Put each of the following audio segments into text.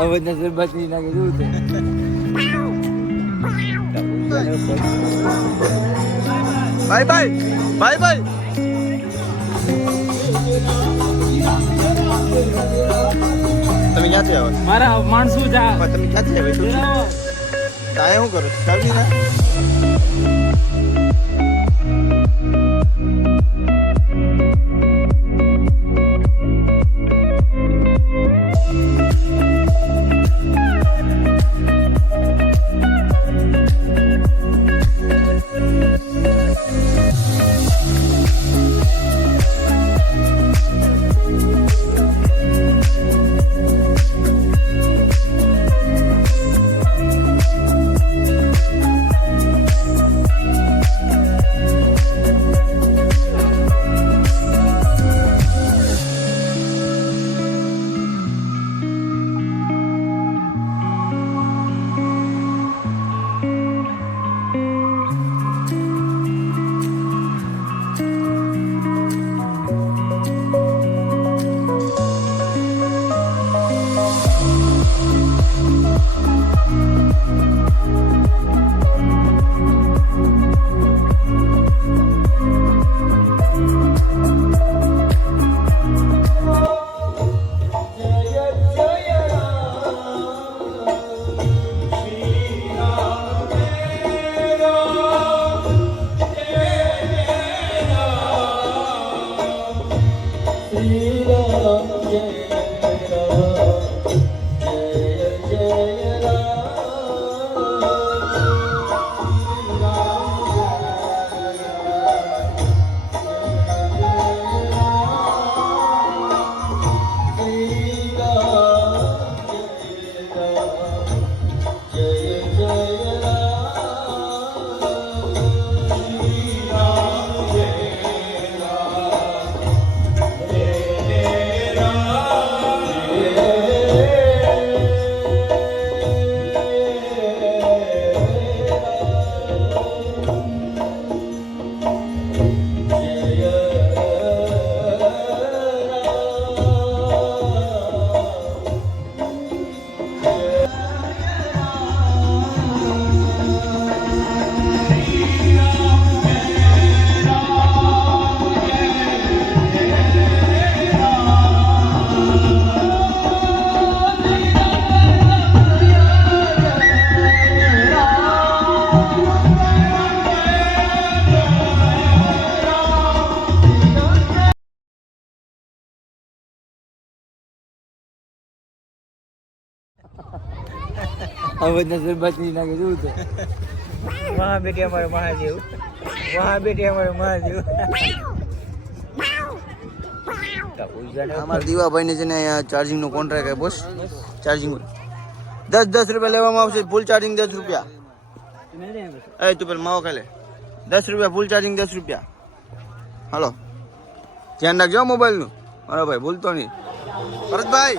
હવે નજર બચી નાખે શું છે બાય બાય બાય બાય. તમે ક્યાંથી આવો? મારા માણસો જા તમે ક્યાંથી આવ્યા? તાએ શું કરો? ચાલવી ના. હવે નજર બચી નાખે શું છે वहाँ बेटे हमारे महादेव, वहाँ बेटे हमारे महादेव. અમારા દીવાભાઈને છે ને અહીંયા ચાર્જિંગનો કોન્ટ્રાક્ટ છે બોસ. ચાર્જિંગ 10 રૂપિયા લેવામાં આવશે. ફૂલ ચાર્જિંગ 10 રૂપિયા. એ તું પેલા માવો ખાલે 10 રૂપિયા ફૂલ ચાર્જિંગ 10 રૂપિયા. હાલો ધ્યાન રાખજો મોબાઈલનું. મારો ભાઈ ભૂલતો નહીં. ભરતભાઈ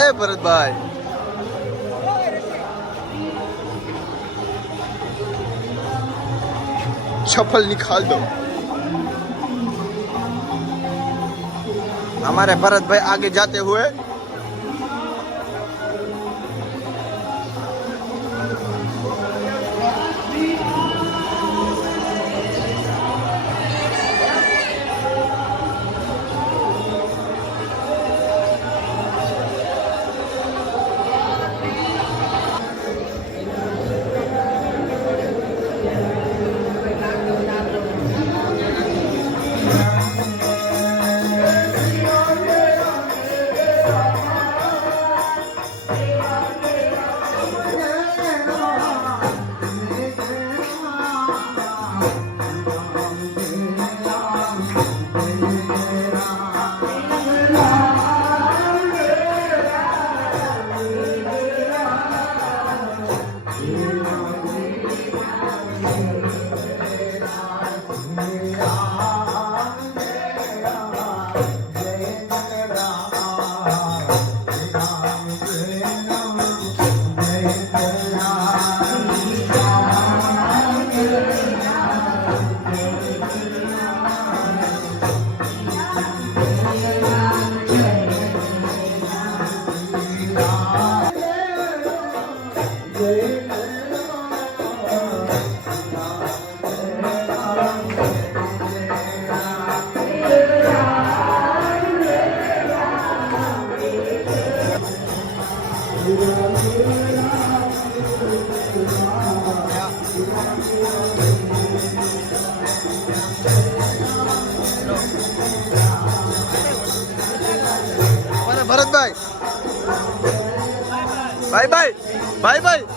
એ ભરતભાઈ चप्पल निकाल दो. हमारे भरत भाई आगे जाते हुए બાય બાય બાય બાય.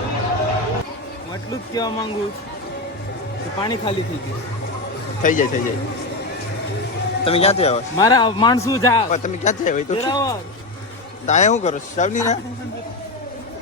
હું એટલું જ કહેવા માંગુ છું કે પાણી ખાલી થઈ ગયું. થઈ જાય થઈ જાય. તમે ક્યાંથી આવો મારા માણસો જા તમે ક્યાંથી આવ્યો તો વેરાવળ. તાએ શું કરો છો સાવની ના